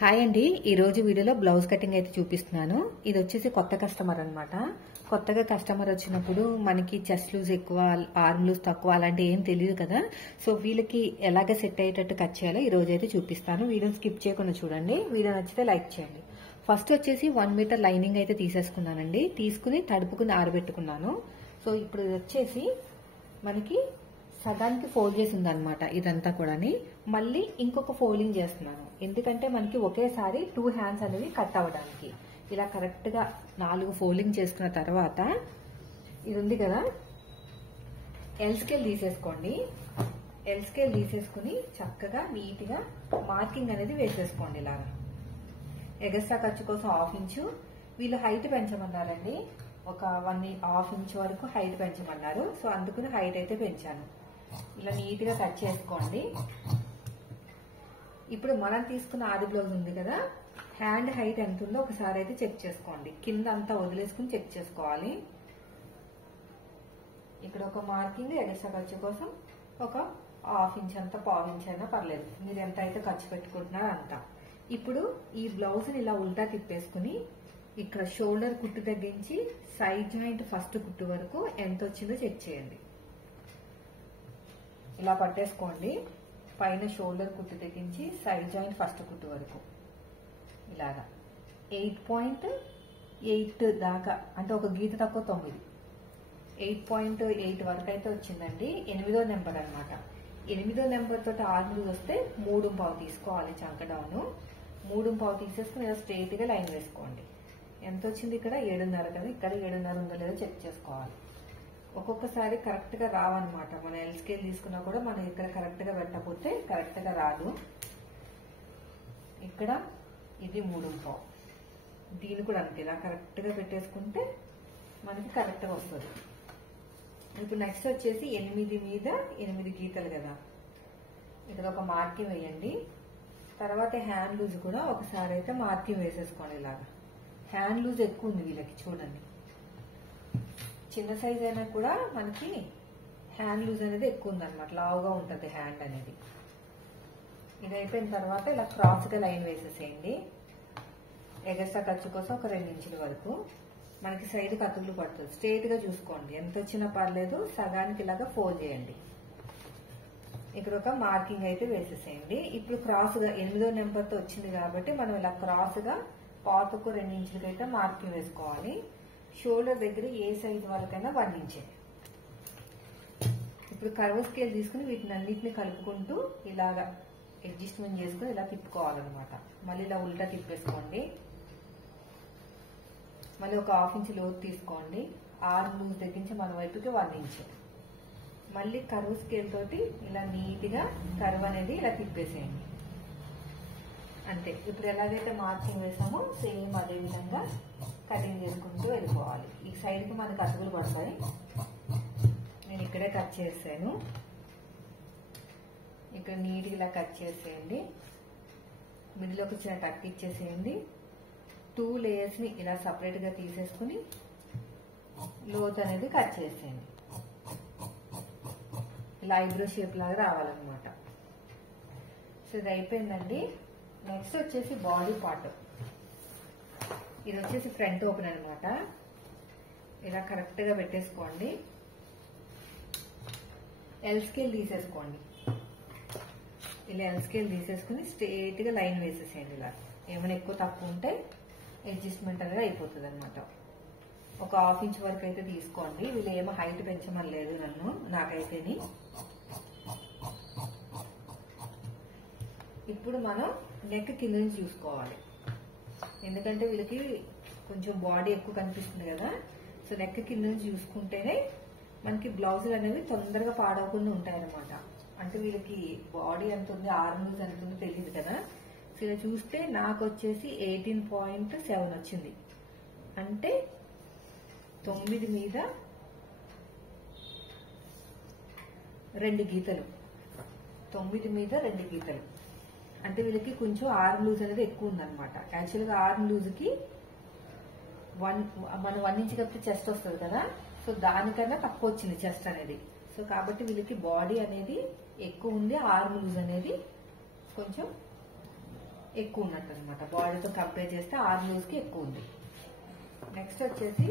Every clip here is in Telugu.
హాయ్ అండి, ఈరోజు వీడియోలో బ్లౌజ్ కటింగ్ అయితే చూపిస్తున్నాను. ఇది వచ్చేసి కొత్త కస్టమర్ అనమాట. కొత్తగా కస్టమర్ వచ్చినప్పుడు మనకి చెస్ట్ లూజ్ ఎక్కువ, ఆర్మ్ లూజ్ తక్కువ అలాంటి ఏం తెలియదు కదా. సో వీళ్ళకి ఎలాగ సెట్ అయ్యేటట్టు కట్ చేయాలో ఈ రోజు అయితే చూపిస్తాను. వీడియోని స్కిప్ చేయకుండా చూడండి. వీడియో నచ్చితే లైక్ చేయండి. ఫస్ట్ వచ్చేసి 1 మీటర్ లైనింగ్ అయితే తీసేసుకున్నానండి. తీసుకుని తడుపుకుని ఆరబెట్టుకున్నాను. సో ఇప్పుడు ఇది వచ్చేసి మనకి సగానికి ఫోల్డ్ చేసి ఉందన్నమాట. ఇదంతా కూడా మళ్ళీ ఇంకొక ఫోల్డింగ్ చేస్తున్నాను. ఎందుకంటే మనకి ఒకేసారి 2 హ్యాండ్స్ అనేవి కట్ అవ్వడానికి. ఇలా కరెక్ట్ గా 4 ఫోల్డింగ్ చేసుకున్న తర్వాత ఇది ఉంది కదా, ఎల్ స్కేల్ తీసేసుకోండి. ఎల్ స్కేల్ తీసేసుకుని చక్కగా నీట్ గా మార్కింగ్ అనేది వేసేసుకోండి. ఇలాగా ఎగస్ట్రా ఖర్చు కోసం 1/2 ఇంచు. వీళ్ళు హైట్ పెంచమన్నారండి. ఒక 1.5 ఇంచ్ వరకు హైట్ పెంచమన్నారు. సో అందుకని హైట్ అయితే పెంచాను. ఇలా నీట్ గా కట్ చేసుకోండి. ఇప్పుడు మనం తీసుకున్న ఆది బ్లౌజ్ ఉంది కదా, హ్యాండ్ హైట్ ఎంత ఉందో ఒకసారి అయితే చెక్ చేసుకోండి. కింద అంతా వదిలేసుకుని చెక్ చేసుకోవాలి. ఇక్కడ ఒక మార్కింగ్ ఎగస్ట్రా ఖర్చు కోసం ఒక 1/2 ఇంచ్ అంతా, 1/4 ఇంచ్ అయినా పర్లేదు. మీరు ఎంత అయితే ఖర్చు పెట్టుకుంటున్నారో అంత. ఇప్పుడు ఈ బ్లౌజ్ ని ఇలా ఉల్టా తిప్పేసుకుని ఇక్కడ షోల్డర్ కుట్టు తగ్గించి సైడ్ జాయింట్ ఫస్ట్ కుట్టు వరకు ఎంత వచ్చిందో చెక్ చేయండి. ఇలా పట్టేసుకోండి. పైన షోల్డర్ కుట్టు తగ్గించి సైడ్ జాయింట్ ఫస్ట్ కుట్టు వరకు ఇలాగా 8.8 దాకా, అంటే ఒక గీత తక్కువ 9, 8.8 వరకు అయితే వచ్చిందండి. 8వ నెంబర్ అనమాట. 8వ నెంబర్ తోటి ఆర్మ్ లూజ్ వస్తే 3.5 తీసుకోవాలి. చంక డౌన్ 3.5 తీసేసుకుని ఇలా స్ట్రైట్ గా లైన్ వేసుకోండి. ఎంత వచ్చింది ఇక్కడ 7.5 కదా. ఇక్కడ 7.5 ఉందో లేదో చెక్ చేసుకోవాలి. ఒక్కొక్కసారి కరెక్ట్ గా రావన్నమాట. మనం ఎల్ స్కేల్ తీసుకున్నా కూడా మనం ఇక్కడ కరెక్ట్ గా పెట్టకపోతే కరెక్ట్ గా రాదు. ఇక్కడ ఇది 3.5, దీన్ని కూడా అంతే ఇలా కరెక్ట్ గా పెట్టేసుకుంటే మనకి కరెక్ట్ గా వస్తుంది. ఇప్పుడు నెక్స్ట్ వచ్చేసి 8 మీద 8 గీతలు కదా, ఇక్కడ ఒక మార్కింగ్ వేయండి. తర్వాత హ్యాండ్ లూజ్ కూడా ఒకసారి అయితే మార్కింగ్ వేసేసుకోండి. ఇలాగా హ్యాండ్ లూజ్ ఎక్కువ ఉంది వీళ్ళకి, చూడండి. చిన్న సైజ్ అయినా కూడా మనకి హ్యాండ్ లూజ్ అనేది ఎక్కువ ఉంది అనమాట. లావుగా ఉంటుంది హ్యాండ్ అనేది. ఇది అయిపోయిన తర్వాత ఇలా క్రాస్ గా లైన్ వేసేసేయండి. ఎగస్ట్రా ఖర్చు కోసం ఒక 2 ఇంచుల వరకు. మనకి సైడ్ కతులు పడుతుంది. స్ట్రైట్ గా చూసుకోండి. ఎంత వచ్చినా పర్లేదు. సగానికి ఇలాగా ఫోల్డ్ చేయండి. ఇక్కడ ఒక మార్కింగ్ అయితే వేసేసేయండి. ఇప్పుడు క్రాస్ గా 8వ నెంబర్ తో వచ్చింది కాబట్టి మనం ఇలా క్రాస్ గా పాతకు 2 ఇంచులకి అయితే మార్కింగ్ వేసుకోవాలి. షోల్డర్ దగ్గర ఏ సైజ్ వరకైనా 1 ఇంచే. ఇప్పుడు కర్వ్ స్కేల్ తీసుకుని వీటిని అన్నిటిని కలుపుకుంటూ ఇలాగా అడ్జస్ట్మెంట్ చేసుకుని ఇలా తిప్పుకోవాలన్నమాట. మళ్ళీ ఇలా ఉల్టా తిప్పేసుకోండి. మళ్ళీ ఒక 1/2 ఇంచ్ లోతు తీసుకోండి. ఆర్మ్ లూజ్ తగ్గించి మన వైపుకి 1 ఇంచ్. మళ్ళీ కర్వ్ స్కేల్ తోటి ఇలా నీట్ గా కర్వ్ అనేది ఇలా తిప్పేసేయండి. అంతే. ఇప్పుడు ఎలాగైతే మార్కింగ్ వేసామో సేమ్ అదే విధంగా కటింగ్ చేసుకుంటూ వెళ్ళిపోవాలి. ఈ సైడ్ కి మనకు అతుకులు పడతాయి. నేను ఇక్కడే కట్ చేసాను. ఇక్కడ నీట్ గా ఇలా కట్ చేసేయండి. మిడిల్ ఒక చిన్న టక్ ఇచ్చేసేయండి. 2 లేయర్స్ ని ఇలా సపరేట్ గా తీసేసుకుని లోత్ అనేది కట్ చేసేయండి. ఇలా ఐబ్రో షేప్ లాగా రావాలన్నమాట. సో ఇది అయిపోయిందండి. నెక్స్ట్ వచ్చేసి బాడీ పార్ట్. ఇది వచ్చేసి ఫ్రంట్ ఓపెన్ అనమాట. ఇలా కరెక్ట్ గా పెట్టేసుకోండి. ఎల్ స్కేల్ తీసేసుకోండి. ఇలా ఎల్ స్కేల్ తీసేసుకుని స్ట్రైట్ గా లైన్ వేసేసేయండి. ఇలా ఏమైనా ఎక్కువ తక్కువ ఉంటే అడ్జస్ట్మెంట్ అనేది అయిపోతుంది అనమాట. ఒక 1/2 ఇంచ్ వరకు అయితే తీసుకోండి. వీళ్ళు ఏమో హైట్ పెంచమని లేదు నాకైతేని. ఇప్పుడు మనం నెక్ కింద నుంచి చూసుకోవాలి. ఎందుకంటే వీళ్ళకి కొంచెం బాడీ ఎక్కువ కనిపిస్తుంది కదా. సో నెక్ కింద నుంచి చూసుకుంటేనే మనకి బ్లౌజులు అనేవి తొందరగా పాడవకుండా ఉంటాయన్నమాట. అంటే వీళ్ళకి బాడీ ఎంత ఉంది, ఆర్మ్ లూజ్ ఎంత ఉందో తెలియదు కదా. సో ఇలా చూస్తే నాకు వచ్చేసి 18.7 వచ్చింది. అంటే 9 మీద 2 గీతలు. 9 మీద 2 గీతలు. అంటే వీళ్ళకి కొంచెం ఆర్మ్ లూజ్ అనేది ఎక్కువ ఉందన్నమాట. యాక్చువల్గా ఆర్మ్ లూజ్ కి 1 ఇంచ్ కాబట్టి చెస్ట్ వస్తుంది కదా. సో దానికన్నా తక్కువ వచ్చింది చెస్ట్ అనేది. సో కాబట్టి వీళ్ళకి బాడీ అనేది ఎక్కువ ఉంది, ఆర్మ్ లూజ్ అనేది కొంచెం ఎక్కువ ఉన్నట్టు అనమాట. బాడీతో కంపేర్ చేస్తే ఆర్మ్ లూజ్ కి ఎక్కువ ఉంది. నెక్స్ట్ వచ్చేసి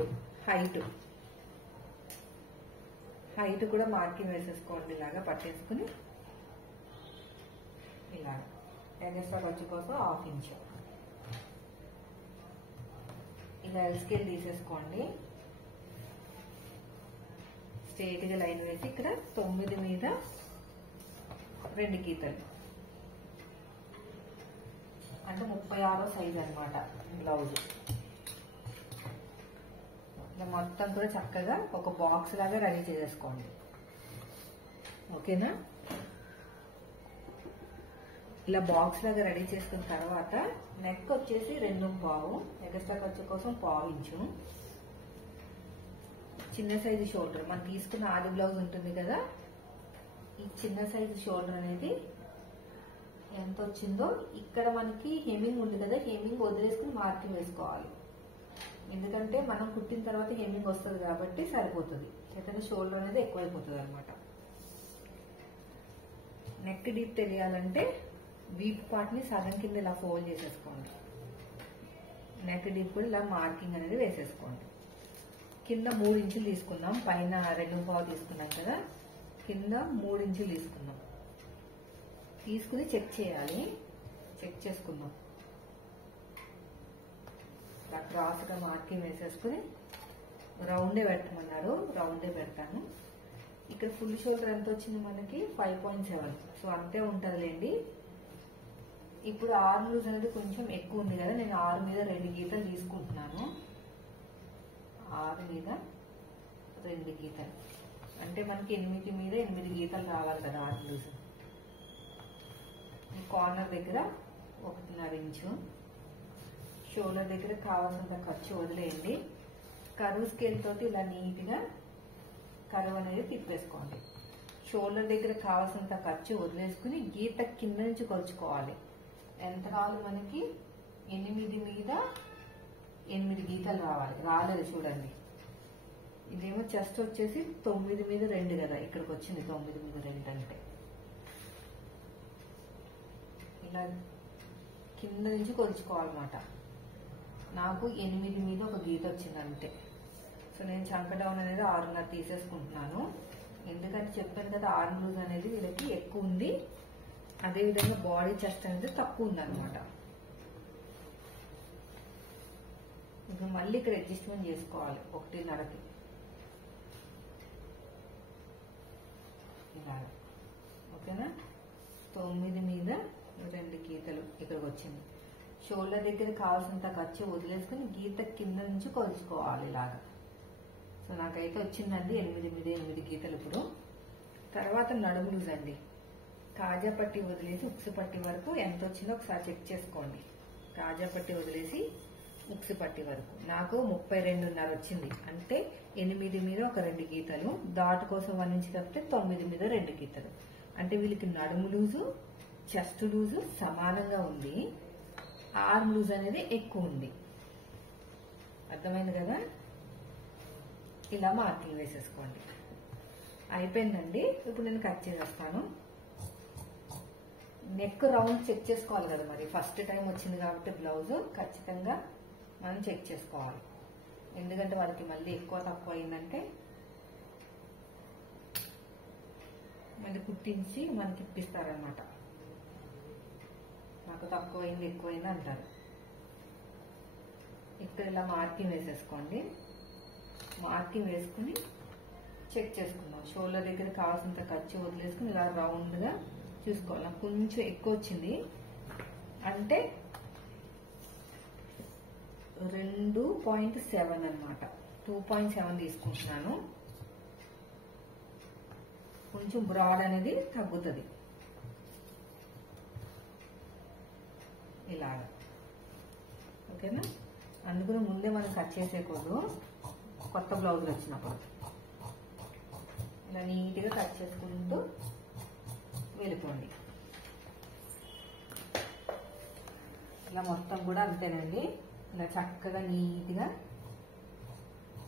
హైట్ కూడా మార్కింగ్ వేసేసుకోండి. ఇలాగా పట్టేసుకుని ఇలాగ ఎగస్ట్రా ఖర్చు కోసం 1/2 ఇంచు ఇలా ఎల్ స్కేల్ తీసేసుకోండి. స్ట్రైట్ గా లైన్ వేసి ఇక్కడ 9 మీద 2 గీతలు అంటే 36 సైజ్ అనమాట బ్లౌజ్. ఇలా మొత్తం కూడా చక్కగా ఒక బాక్స్ లాగా రెడీ చేసేసుకోండి. ఓకేనా? ఇలా బాక్స్ లాగా రెడీ చేసుకున్న తర్వాత నెక్ వచ్చేసి 2.5, ఎక్స్ట్రా ఖర్చు కోసం 1/2 ఇంచు. చిన్న సైజు షోల్డర్ మనం తీసుకున్న ఆది బ్లౌజ్ ఉంటుంది కదా, ఈ చిన్న సైజు షోల్డర్ అనేది ఎంత వచ్చిందో ఇక్కడ మనకి హెమ్మింగ్ ఉంది కదా, హెమ్మింగ్ వదిలేసుకుని మార్కింగ్ వేసుకోవాలి. ఎందుకంటే మనం కుట్టిన తర్వాత హెమ్మింగ్ వస్తుంది కాబట్టి సరిపోతుంది, లేదంటే షోల్డర్ అనేది ఎక్కువైపోతుంది అనమాట. నెక్ డీప్ తెలియాలంటే వీప్ పార్ట్ ని సగం కింద ఇలా ఫోల్డ్ చేసేసుకోండి. నెక్ డీప్ కూడా ఇలా మార్కింగ్ అనేది వేసేసుకోండి. కింద 3 ఇంచులు తీసుకున్నాం, పైన 2.5 తీసుకున్నాం కదా, కింద 3 ఇంచులు తీసుకున్నాం. తీసుకుని చెక్ చేయాలి. చెక్ చేసుకుందాం. ఇలా క్రాస్ గా మార్కింగ్ వేసేసుకుని రౌండే పెట్టమన్నారు, రౌండే పెడతాను. ఇక్కడ ఫుల్ షోల్డర్ ఎంత వచ్చింది మనకి 5.7, సో అంతే ఉంటుందిలేండి. ఇప్పుడు ఆర్మ్ లూజ్ అనేది కొంచెం ఎక్కువ ఉంది కదా, నేను 6 మీద 2 గీతలు తీసుకుంటున్నాను. 6 మీద 2 గీతలు అంటే మనకి 8 మీద 8 గీతలు రావాలి కదా ఆర్మ్ లూజ్. కార్నర్ దగ్గర 1.5 ఇంచు, షోల్డర్ దగ్గర కావాల్సినంత ఖర్చు వదిలేయండి. కరువు స్కేల్ తోటి ఇలా నీట్ గా కరువు అనేది తిప్పేసుకోండి. షోల్డర్ దగ్గర కావాల్సినంత ఖర్చు వదిలేసుకుని గీత కింద నుంచి కొలుచుకోవాలి. ఎంత కావాలి మనకి? 8 మీద 8 గీతలు రావాలి. రాలేదు చూడండి. ఇదేమో చెస్ట్ వచ్చేసి 9 మీద 2 కదా, ఇక్కడికి వచ్చింది 9 మీద 2 అంటే ఇలా కింద నుంచి కొలుచుకోవాలన్నమాట. నాకు 8 మీద 1 గీత వచ్చింది అంతే. సో నేను చంక డౌన్ అనేది 6.5 తీసేసుకుంటున్నాను. ఎందుకంటే చెప్పాను కదా ఆర్మ్ లూజ్ అనేది వీళ్ళకి ఎక్కువ ఉంది, అదేవిధంగా బాడీ చెస్ట్ అనేది తక్కువ ఉంది అనమాట. ఇంకా మళ్ళీ ఇక్కడ అడ్జస్ట్మెంట్ చేసుకోవాలి 1.5కి ఇలా. ఓకేనా? 9 మీద 2 గీతలు ఇక్కడికి వచ్చింది. షోల్డర్ దగ్గర కావాల్సినంత ఖర్చు వదిలేసుకుని గీత కింద నుంచి కొలుచుకోవాలి ఇలాగా. సో నాకైతే వచ్చిందండి 8 మీద 8 గీతలు. ఇప్పుడు తర్వాత నడుము లూజ్ అండి. కాజా పట్టి వదిలేసి ఉక్సు పట్టి వరకు ఎంత వచ్చిందో ఒకసారి చెక్ చేసుకోండి. కాజా పట్టి వదిలేసి ఉక్సు పట్టి వరకు నాకు 32.5 వచ్చింది. అంటే 8 మీద 2 గీతలు, డాట్ కోసం 1 ఇంచ్ కలిపితే 9 మీద 2 గీతలు. అంటే వీళ్ళకి నడుము లూజు చెస్ట్ లూజు సమానంగా ఉంది, ఆర్మ్ లూజ్ అనేది ఎక్కువ ఉంది. అర్థమైంది కదా? ఇలా మార్కింగ్ వేసేసుకోండి. అయిపోయిందండి. ఇప్పుడు నేను కట్ చేసేస్తాను. నెక్ రౌండ్ చెక్ చేసుకోవాలి కదా, మరి ఫస్ట్ టైం వచ్చింది కాబట్టి బ్లౌజ్ ఖచ్చితంగా మనం చెక్ చేసుకోవాలి. ఎందుకంటే వాళ్ళకి మళ్ళీ ఎక్కువ తక్కువ అయిందంటే మళ్ళీ కుట్టించి మనకి ఇప్పిస్తారనమాట. నాకు తక్కువైంది ఎక్కువైంది అంటారు. ఇక్కడ ఇలా మార్కింగ్ వేసేసుకోండి. మార్కింగ్ వేసుకుని చెక్ చేసుకుందాం. షోల్డర్ దగ్గర కావాల్సినంత ఖర్చు వదిలేసుకుని ఇలా రౌండ్ గా చూసుకోవాలి. నాకు కొంచెం ఎక్కువ వచ్చింది అంటే 2.7 అనమాట. 2.7 తీసుకుంటున్నాను. కొంచెం బ్రాడ్ అనేది తగ్గుతుంది ఇలాగా. ఓకేనా? అందుకని ముందే మనం కట్ చేసేకూడదు. కొత్త బ్లౌజులు వచ్చినప్పుడు ఇలా నీట్గా కట్ చేసుకుంటూ వెళ్ళిపోండి. ఇలా మొత్తం కూడా అంతేనండి. ఇలా చక్కగా నీట్గా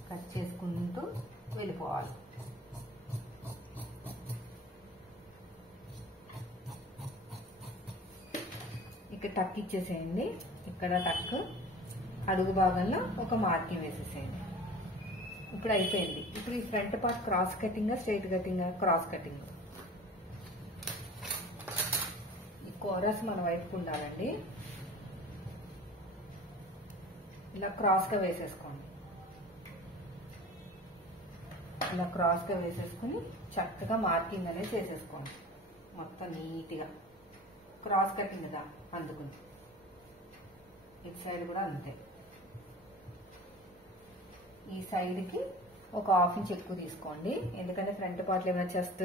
కట్ చేసుకుంటూ వెళ్ళిపోవాలి. ఇక్కడ టక్ ఇచ్చేసేయండి. ఇక్కడ టక్, అడుగు భాగంలో ఒక మార్కింగ్ వేసేసేయండి. ఇప్పుడు అయిపోయింది. ఇప్పుడు ఈ front part cross cutting, straight cutting, cross cutting. ఈ కోరస్ మన వైపుకు ఉండాలండి. ఇలా క్రాస్ గా వేసేసుకోండి. ఇలా క్రాస్ గా వేసేసుకుని చక్కగా మార్కింగ్ అనేది చేసేసుకోండి. మొత్తం నీట్గా క్రాస్ కటింగ్ కదా అందుకుని. ఇటు సైడ్ కూడా అంతే. ఈ సైడ్కి ఒక 1/2 ఇంచ్ ఎక్కువ తీసుకోండి. ఎందుకంటే ఫ్రంట్ పార్ట్లో ఏమైనా చెస్ట్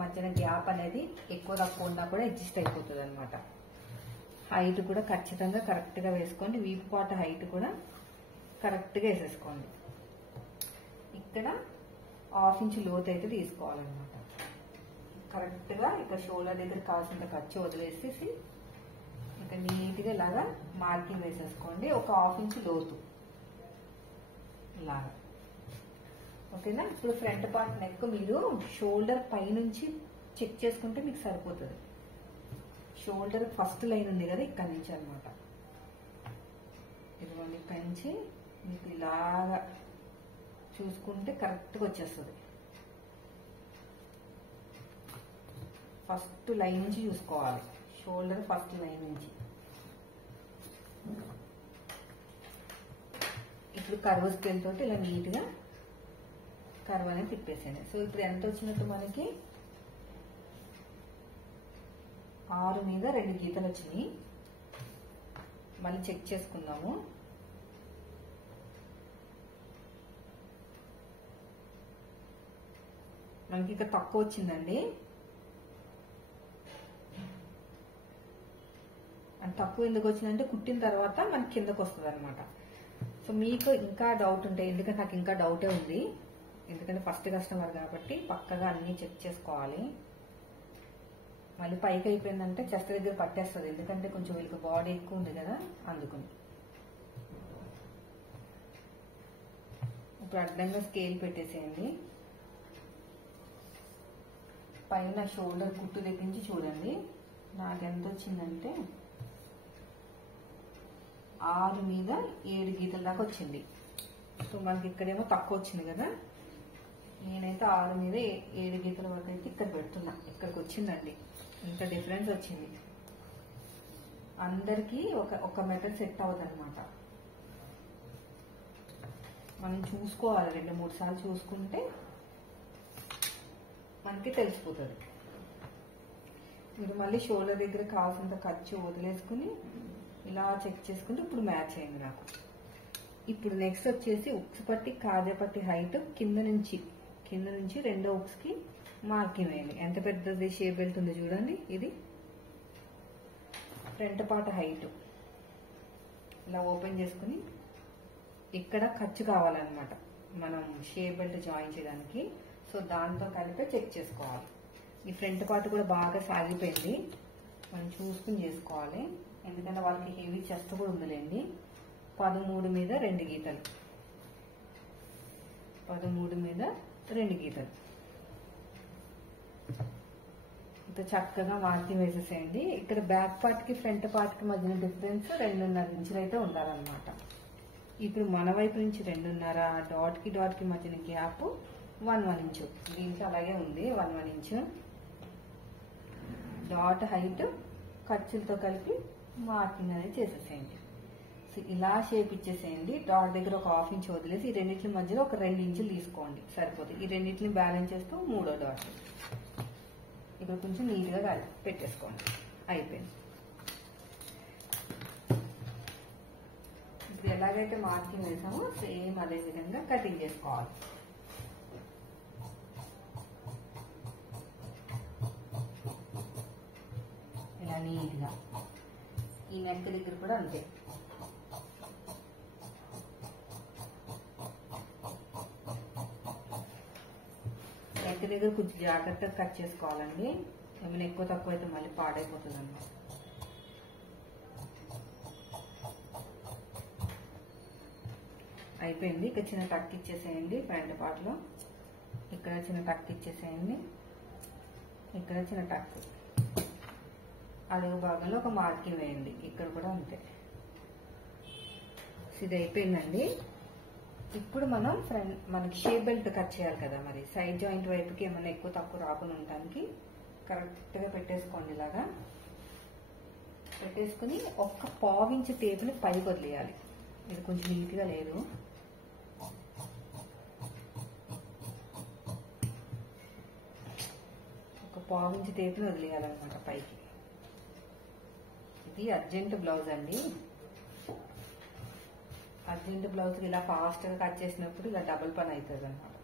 మధ్యన గ్యాప్ అనేది ఎక్కువ తక్కువ ఉన్నా కూడా అడ్జస్ట్ అయిపోతుంది అనమాట. హైట్ కూడా ఖచ్చితంగా కరెక్ట్గా వేసుకోండి. వీపు పార్ట్ హైట్ కూడా కరెక్ట్గా వేసేసుకోండి. ఇక్కడ 1/2 ఇంచ్ లోతు అయితే తీసుకోవాలన్నమాట. కరెక్ట్గా ఇక్కడ షోల్డర్ దగ్గర కావాల్సినంత ఖర్చు వదిలేసేసి ఇక నీట్గా ఇలాగా మార్కింగ్ వేసేసుకోండి. ఒక 1/2 ఇంచ్ లోతు ఇలాగా. ఓకేనా? ఇప్పుడు ఫ్రంట్ పార్ట్ నెక్ మీరు షోల్డర్ పైనుంచి చెక్ చేసుకుంటే మీకు సరిపోతుంది. షోల్డర్ ఫస్ట్ లైన్ ఉంది కదా, ఇక్కడ నుంచి అనమాట. ఇదిగోండి పెంచి మీకు ఇలాగా చూసుకుంటే కరెక్ట్గా వచ్చేస్తుంది. ఫస్ట్ లైన్ నుంచి చూసుకోవాలి. షోల్డర్ ఫస్ట్ లైన్ నుంచి. ఇప్పుడు కర్వ్ స్కేల్ తోటి ఇలా నీట్గా కర్వ్ అనేది తిప్పేసాను. సో ఇప్పుడు ఎంత వచ్చినట్టు మనకి 6 మీద 2 గీతలు వచ్చినాయి. మళ్ళీ చెక్ చేసుకుందాము. మనకి ఇక్కడ తక్కువ వచ్చిందండి. తక్కువ ఎందుకు వచ్చిందంటే కుట్టిన తర్వాత మనకి కిందకు వస్తుంది అనమాట. సో మీకు ఇంకా డౌట్ ఉంటాయి, ఎందుకంటే నాకు ఇంకా డౌటే ఉంది. ఎందుకంటే ఫస్ట్ కస్టమర్ కాబట్టి పక్కగా అన్ని చెక్ చేసుకోవాలి. మళ్ళీ పైకి అయిపోయిందంటే చెస్ట్ దగ్గర పట్టేస్తుంది, ఎందుకంటే కొంచెం వీళ్ళకి బాడీ ఎక్కువ ఉంది కదా అందుకుని. ఇప్పుడు అడ్డంగా స్కేల్ పెట్టేసేయండి. పైన షోల్డర్ కుట్టు తెప్పించి చూడండి. నాకు ఎంత వచ్చిందంటే 6 మీద 7 గీతల దాకా వచ్చింది. సో మనకి ఇక్కడేమో తక్కువ వచ్చింది కదా, నేనైతే 6 మీద 7 గీతల వరకు అయితే ఇక్కడ పెడుతున్నా. ఇక్కడికి వచ్చిందండి, ఇంత డిఫరెన్స్ వచ్చింది. అందరికీ ఒక మెథడ్ సెట్ అవ్వదు అనమాట. మనం చూసుకోవాలి, 2-3 సార్లు చూసుకుంటే మనకి తెలిసిపోతుంది. మీరు మళ్ళీ షోల్డర్ దగ్గర కావాల్సినంత ఖర్చు వదిలేసుకుని ఇలా చెక్ చేసుకుంటే ఇప్పుడు మ్యాచ్ అయింది నాకు. ఇప్పుడు నెక్స్ట్ వచ్చేసి ఉక్స్ పట్టి కాజా పట్టి హైట్ కింద నుంచి రెండో ఉక్స్ కి మార్కింగ్ వేయండి. ఎంత పెద్దది షేప్ బెల్ట్ ఉంది చూడండి. ఇది ఫ్రంట్ పార్ట్ హైట్ ఇలా ఓపెన్ చేసుకుని ఇక్కడ ఖర్చు కావాలన్నమాట మనం షేప్ బెల్ట్ జాయిన్ చేయడానికి. సో దాంతో కలిపి చెక్ చేసుకోవాలి. ఈ ఫ్రంట్ పార్ట్ కూడా బాగా సాగిపోయింది, మనం చూసుకుని చేసుకోవాలి. ఎందుకంటే వాళ్ళకి హెవీ చెస్ట్ కూడా ఉందిలేండి. 13 మీద 2 గీతలు, 13 మీద 2 గీతలు. ఇంత చక్కగా మార్కింగ్ వేసేసేయండి. ఇక్కడ బ్యాక్ పార్ట్ కి ఫ్రంట్ పార్ట్ కి మధ్యన డిఫరెన్స్ 2.5 ఇంచులు అయితే ఉండాలన్నమాట. ఇప్పుడు మన వైపు నుంచి 2.5, డాట్ కి మధ్యన గ్యాప్ 1 ఇంచు. దీంట్లో అలాగే ఉంది 1 ఇంచు. డాట్ హైట్ ఖర్చులతో కలిపి మార్కింగ్ అనేది చేసేసేయండి. సో ఇలా షేప్ ఇచ్చేసేయండి. డాట్ దగ్గర ఒక 1/2 ఇంచ్ వదిలేసి ఈ రెండింటి మధ్యలో ఒక 2 ఇంచులు తీసుకోండి, సరిపోతుంది. ఈ రెండింటిని బ్యాలెన్స్ చేస్తూ 3వ డాట్ ఇక్కడ కొంచెం నీట్గా పెట్టేసుకోండి. అయిపోయింది. ఇప్పుడు ఎలాగైతే మార్కింగ్ వేసామో సేమ్ అదే విధంగా కటింగ్ చేసుకోవాలి. ఇలా నీట్గా ఈ నెక్ దగ్గర కూడా అంతే. నెక్ దగ్గర కొంచెం జాగ్రత్తగా కట్ చేసుకోవాలండి. ఏమైనా ఎక్కువ తక్కువ అయితే మళ్ళీ పాడైపోతుంది అన్నమాట. అయిపోయింది. ఇక్కడ చిన్న టక్ ఇచ్చేసేయండి. ఫ్రంట్ పార్ట్ లో ఇక్కడ చిన్న టక్ ఇచ్చేసేయండి. ఇక్కడ చిన్న టక్. అడుగు భాగంలో ఒక మార్కింగ్ వేయండి. ఇక్కడ కూడా అంతే. ఇది అయిపోయిందండి. ఇప్పుడు మనం మనకి షేప్ బెల్ట్ కట్ చేయాలి కదా, మరి సైడ్ జాయింట్ వైపుకి ఏమైనా ఎక్కువ తక్కువ రాకుండా ఉండడానికి కరెక్ట్గా పెట్టేసుకోండి. ఇలాగా పెట్టేసుకుని ఒక్క పావించి టేపుని పైకి వదిలేయాలి. ఇది కొంచెం నీట్గా లేదు. ఒక పావించి టేపుని వదిలేయాలన్నమాట పైకి. ఇది అర్జెంట్ బ్లౌజ్ అండి. అర్జెంట్ బ్లౌజ్కి ఇలా ఫాస్ట్గా కట్ చేసినప్పుడు ఇలా డబుల్ పని అవుతుంది అన్నమాట.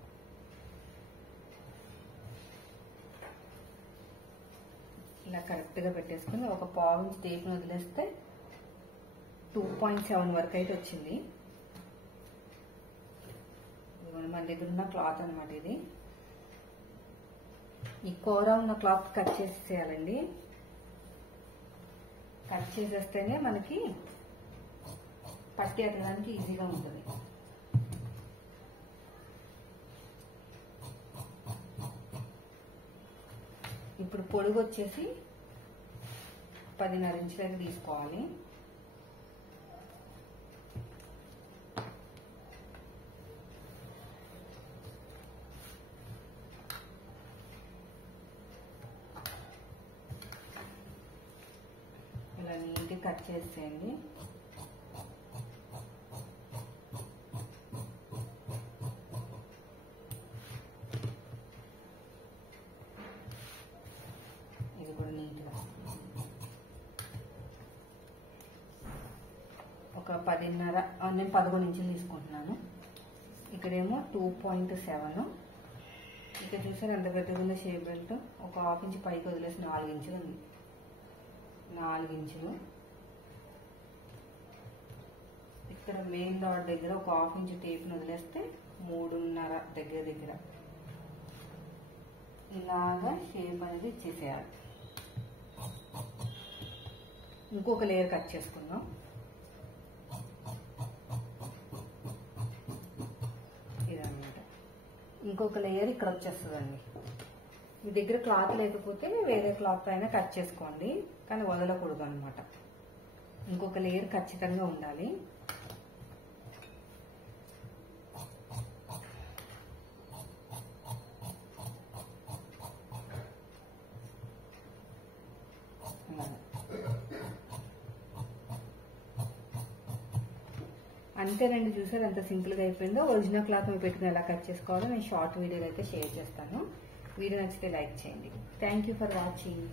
ఇలా కరెక్ట్గా పెట్టేసుకుని ఒక పావించి టేప్ని వదిలేస్తే 2.7 వరకు అయితే వచ్చింది. మన దగ్గర ఉన్న క్లాత్ అనమాట ఇది. ఈ కూర ఉన్న క్లాత్ కట్ చేసేయాలండి. కట్ చేసేస్తేనే మనకి పట్టి ఎక్కడానికి ఈజీగా ఉంటుంది. ఇప్పుడు పొడుగు వచ్చేసి 10.5 ఇంచులకి తీసుకోవాలి. ఇలా నీట్గా కట్ చేసేయండి. ఇది కూడా నీట్గా ఒక 10.5, నేను 11 ఇంచులు తీసుకుంటున్నాను. ఇక్కడేమో 2.7. ఇక్కడ చూసారు ఎంత పెద్దగా ఉంది షేప్ బెల్ట్. ఒక హాఫ్ ఇంచ్ పైకి వదిలేసి 4 ఇంచులు ఉంది. 4 ఇంచులు. ఇక్కడ మెయిన్ డాట్ దగ్గర ఒక హాఫ్ ఇంచ్ టేప్ని వదిలేస్తే 3.5 దగ్గర ఇలాగా షేప్ అనేది ఇచ్చేసేయాలి. ఇంకొక లేయర్ కట్ చేసుకుందాం. ఇదన్నమాట. ఇంకొక లేయర్ ఇక్కడ వచ్చేస్తుందండి. మీ దగ్గర క్లాత్ లేకపోతే వేరే క్లాత్ పైన కట్ చేసుకోండి, కానీ వదలకూడదు అనమాట. ఇంకొక లేయర్ ఖచ్చితంగా ఉండాలి. అంతేనండి. చూసారు ఎంత సింపుల్గా అయిపోయిందో. ఒరిజినల్ క్లాత్ మీరు పెట్టుకుని ఎలా కట్ చేసుకోవాలో నేను షార్ట్ వీడియోలో అయితే షేర్ చేస్తాను. వీడియో నచ్చితే లైక్ చేయండి. Thank you for watching.